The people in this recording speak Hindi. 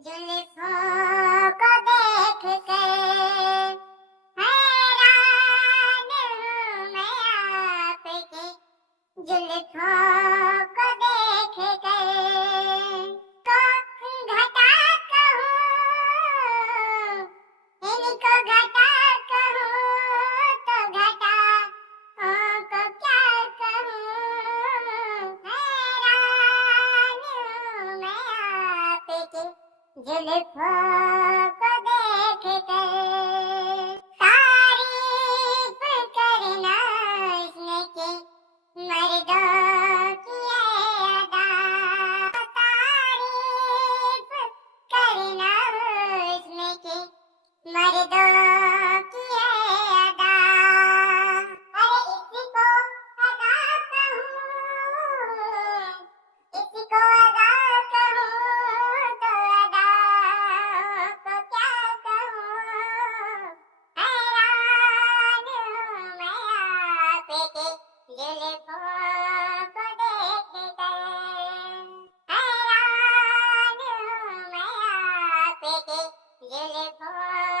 जुल्फों को देख कर हैरान हूँ मैं आपके जुल्फों को देख कर को घटा कहूँ इनको घटा कहूँ तो घटा को क्या कहूँ हैरान हूँ मैं आपके जुल्फों को देख कर तारीफ करना इसने की मर्दों की ये अदा तारीफ करना इसने की मर्दों की ये अदा अरे इसको अदा कहूँ इसको अदा कहूँ तो अदा को क्या कहूँ हैरान हूँ मैं आपके जुल्फों को देख कर हैरान हूँ मैं आपके जुल्फों